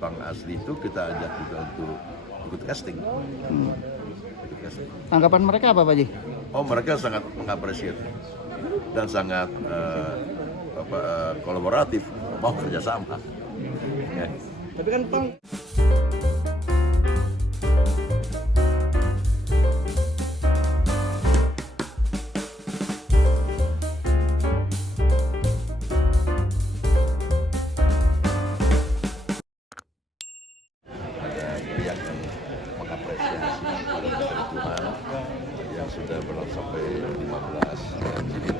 Pang asli itu kita ajak juga untuk ikut casting. Ikut casting. Tanggapan mereka apa Pak Haji? Oh, mereka sangat mengapresiasi dan sangat kolaboratif, mau kerjasama. Ya. Tapi kan Pang Yang mengapresiasi Tuhan yang sudah berlangsung sampai 15 jilid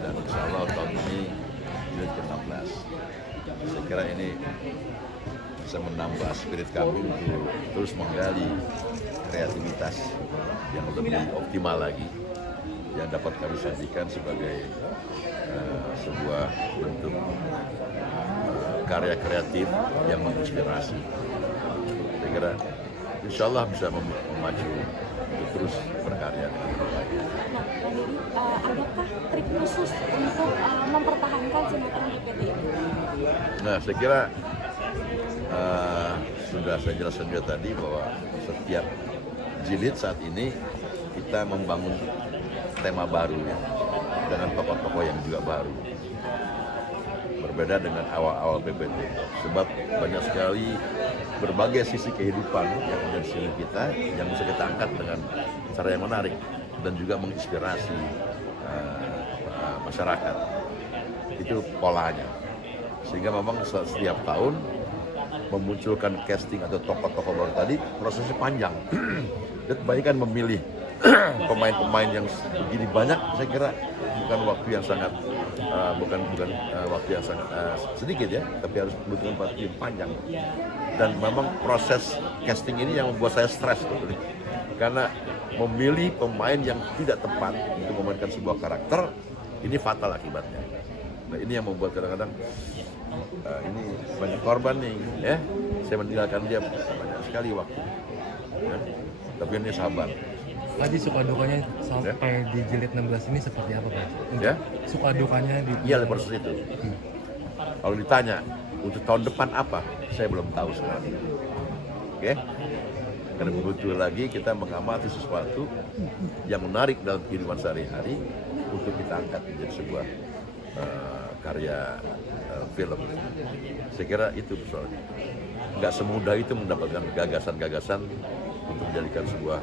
dan insya Allah tahun ini jilid ke-16. Saya kira ini bisa menambah spirit kami untuk terus menggali kreativitas yang lebih optimal lagi yang dapat kami sajikan sebagai sebuah bentuk karya kreatif yang menginspirasi. Saya kira insya Allah bisa memacu untuk terus berkarya dengan baik. Nah, Pak Didi, adakah trik khusus untuk mempertahankan sinetron DPT itu? Nah, saya kira sudah saya jelaskan juga tadi bahwa setiap jilid saat ini kita membangun tema baru ya, dengan tokoh-tokoh yang juga baru. Berbeda dengan awal-awal PPT, sebab banyak sekali berbagai sisi kehidupan yang ada di sini kita yang bisa kita angkat dengan cara yang menarik dan juga menginspirasi masyarakat. Itu polanya. Sehingga memang setiap tahun memunculkan casting atau tokoh-tokoh baru tadi prosesnya panjang. Dan kebanyakan memilih pemain-pemain yang begini banyak, saya kira bukan waktu yang sangat waktu yang sangat sedikit ya, tapi harus membutuhkan waktu yang panjang. Dan memang proses casting ini yang membuat saya stres gitu. Karena memilih pemain yang tidak tepat untuk memainkan sebuah karakter ini fatal akibatnya. Nah, ini yang membuat kadang-kadang ini banyak korban nih ya. Saya meninggalkan dia banyak sekali waktu. Ya. Tapi ini sabar. Pak Haji, suka dukanya sampai di jilid 16 ini seperti apa Pak? Ya? Suka dukanya di Iya, proses itu. Kalau ditanya untuk tahun depan apa, saya belum tahu sekarang. Oke? Karena begitu lagi kita mengamati sesuatu yang menarik dalam kehidupan sehari-hari untuk kita angkat menjadi sebuah karya film. Saya kira itu persoalannya. Nggak semudah itu mendapatkan gagasan-gagasan untuk menjadikan sebuah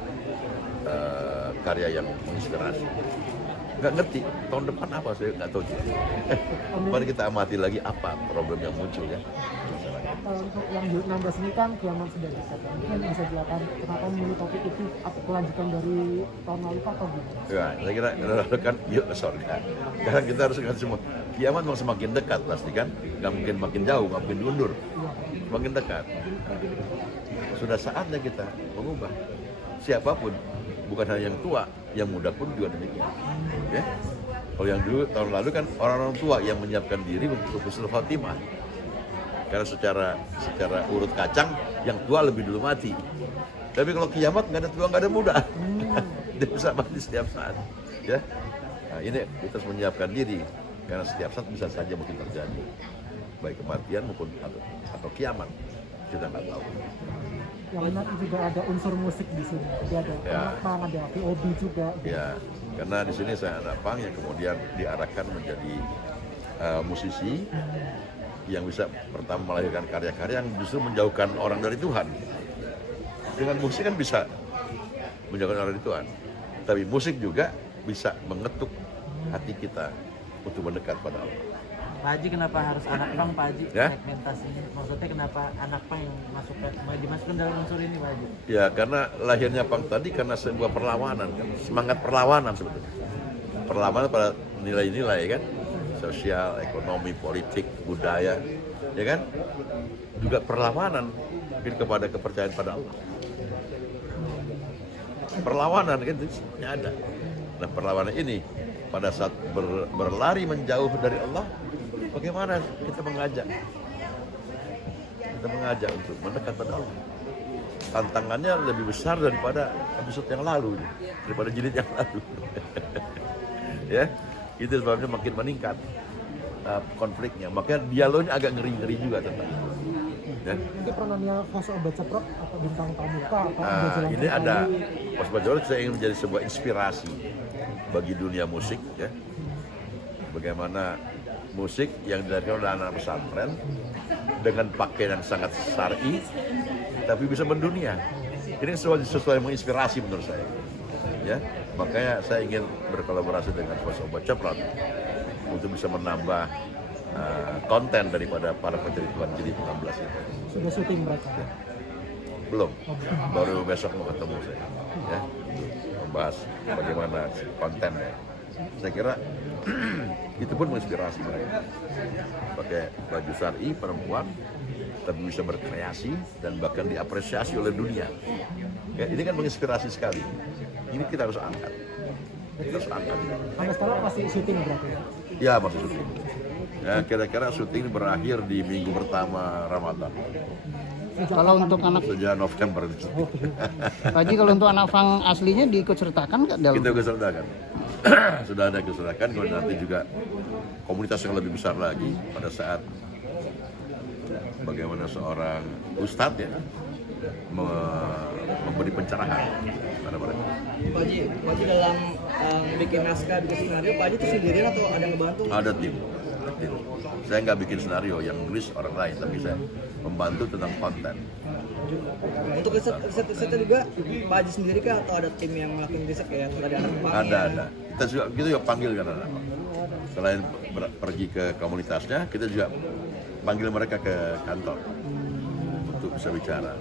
karya yang menginspirasi. Nggak ngerti tahun depan apa, saya nggak tahu juga. Mari kita amati lagi apa problem yang muncul ya. Untuk yang jilid 16 ini kan kiamat sudah bisa, mungkin bisa dilakukan kenapa memilih topik itu, apa kelanjutan dari tahun lalu atau gimana? Ya, saya kira kan yuk ke surga. Sekarang kita harus ingat semua kiamat mau semakin dekat pasti kan, nggak mungkin makin jauh, nggak mungkin diundur, semakin dekat. Sudah saatnya kita mengubah siapapun, bukan hanya yang tua, yang muda pun juga demikian. Ya, kalau yang dulu tahun lalu kan orang-orang tua yang menyiapkan diri untuk husnul khotimah. Karena secara urut kacang, yang tua lebih dulu mati. Tapi kalau kiamat nggak ada tua, nggak ada muda. Dia bisa mati setiap saat. Ya, nah, ini kita harus menyiapkan diri karena setiap saat bisa saja mungkin terjadi, baik kematian maupun atau kiamat, kita nggak tahu. Yang menarik juga ada unsur musik di sini. Jadi ada pang, ada VOD juga. Ya, karena di sini saya ada pang yang kemudian diarahkan menjadi musisi yang bisa pertama melahirkan karya-karya yang justru menjauhkan orang dari Tuhan. Dengan musik kan bisa menjauhkan orang dari Tuhan, tapi musik juga bisa mengetuk hati kita untuk mendekat pada Allah. Pak Haji, kenapa harus anak pang, Pak Haji? Ya? Segmentasinya, maksudnya kenapa anak pang yang dimasukkan dalam unsur ini, Pak Haji? Ya, karena lahirnya pang tadi karena sebuah perlawanan, kan? Semangat perlawanan sebetulnya. Perlawanan pada nilai-nilai kan, sosial, ekonomi, politik, budaya, ya kan? Juga perlawanan mungkin kepada kepercayaan pada Allah. Perlawanan kan itu ada. Nah, perlawanan ini pada saat berlari menjauh dari Allah, bagaimana kita mengajak? Kita mengajak untuk mendekat pada Allah. Tantangannya lebih besar daripada episode yang lalu, daripada jilid yang lalu. Ya, itu sebabnya makin meningkat konfliknya. Makanya dialognya agak ngeri-ngeri juga tentang itu. Ya. Itu peranannya Hoso Baca Prok atau bintang tamu kah atau ada Nah, jalan ini ada tertentu? Mas Bajorot, saya ingin menjadi sebuah inspirasi bagi dunia musik ya. Bagaimana musik yang dilakukan oleh anak pesantren dengan pakaian yang sangat syar'i tapi bisa mendunia. Ini sesuatu yang menginspirasi menurut saya. Ya, makanya saya ingin berkolaborasi dengan Hoso Baca Prok untuk bisa menambah konten daripada para pencari Tuhan jilid 16 itu. Sudah syuting mereka. Belum, baru besok mau ketemu saya, ya, membahas bagaimana kontennya. Saya kira itu pun menginspirasi mereka. Pakai baju syar'i perempuan, tapi bisa berkreasi dan bahkan diapresiasi oleh dunia. Ya, ini kan menginspirasi sekali. Ini kita harus angkat. Kita harus angkat. Sampai sekarang masih syuting berarti ya? Ya, masih syuting. Ya, kira-kira syuting berakhir di minggu pertama Ramadan. Kalau untuk anak Sejak November. Pak Haji, kalau untuk anak Fang aslinya diikut sertakan nggak dalam? Kita kesertakan. Sudah ada kesertakan, kalau nanti juga komunitas yang lebih besar lagi pada saat bagaimana seorang ustadz ya memberi pencerahan pada mereka. Pak Haji dalam bikin naskah, bikin skenario, Pak Haji itu sendirian atau ada yang ngebantu? Ada tim. Saya nggak bikin senario, yang nulis orang lain, tapi saya membantu tentang konten. Untuk riset juga Pak Haji sendiri kah atau ada tim yang ngelakuin riset kayak ada anak banknya? Ada. Kita juga panggil kan anak. Selain pergi ke komunitasnya, kita juga panggil mereka ke kantor untuk bisa bicara.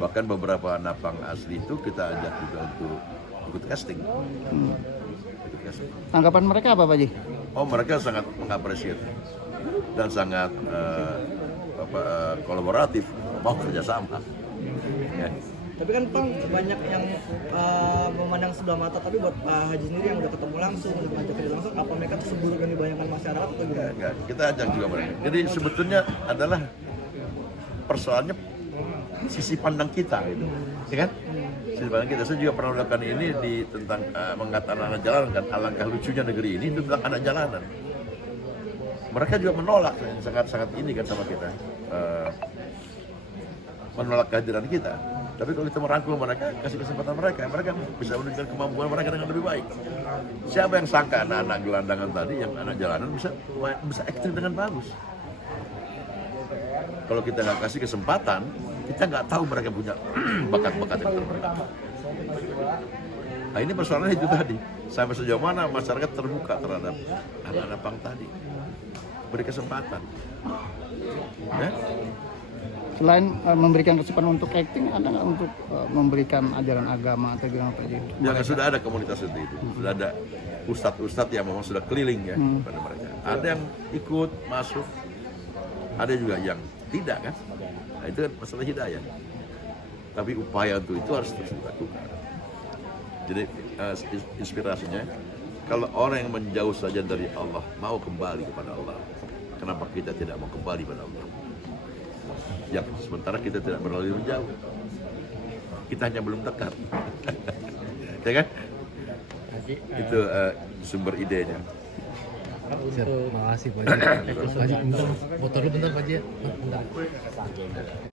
Bahkan beberapa napang asli itu kita ajak juga untuk ikut casting. Ikut casting. Tanggapan mereka apa Pak Haji? Oh, mereka sangat mengapresiasi dan sangat kolaboratif, mau kerjasama. Ya. Tapi kan Bang banyak yang memandang sebelah mata, tapi buat Pak Haji sendiri yang udah ketemu langsung, udah ngajak kerja langsung, apa mereka tuh seburuk yang dibayangkan masyarakat atau gimana? Enggak, kita ajak juga mereka. Jadi sebetulnya adalah persoalannya sisi pandang kita, gitu, ya kan? Sisi pandang kita. Saya juga pernah melakukan ini di tentang mengatakan anak jalanan kan, alangkah lucunya negeri ini itu tentang anak jalanan. Mereka juga menolak, sangat ini kan sama kita, menolak kehadiran kita. Tapi kalau kita merangkul mereka, kasih kesempatan mereka bisa menunjukkan kemampuan mereka dengan lebih baik. Siapa yang sangka anak-anak gelandangan tadi, yang anak jalanan bisa akting dengan bagus. Kalau kita nggak kasih kesempatan, kita nggak tahu mereka punya bakat-bakat yang terbaik. Nah, ini persoalannya itu tadi. Sampai sejauh mana masyarakat terbuka terhadap anak-anak pang tadi. Beri kesempatan. Ya? Selain memberikan kesempatan untuk acting, ada nggak untuk memberikan ajaran agama atau gimana Pak Haji? Ya, sudah ada komunitas seperti itu. Sudah ada ustadz-ustadz yang memang sudah keliling ya pada mereka. Ada yang ikut masuk, ada juga yang tidak kan. Nah, itu kan masalah hidayah. Tapi upaya untuk itu harus terus dilakukan. Jadi inspirasinya, kalau orang yang menjauh saja dari Allah mau kembali kepada Allah, kenapa kita tidak mau kembali kepada Allah? Ya, sementara kita tidak berlalu jauh, kita hanya belum dekat. Ya kan? Itu sumber idenya. Siap, makasih Pak Haji. Pak Haji, bentar, motor lu bentar Pak Haji ya. Bentar.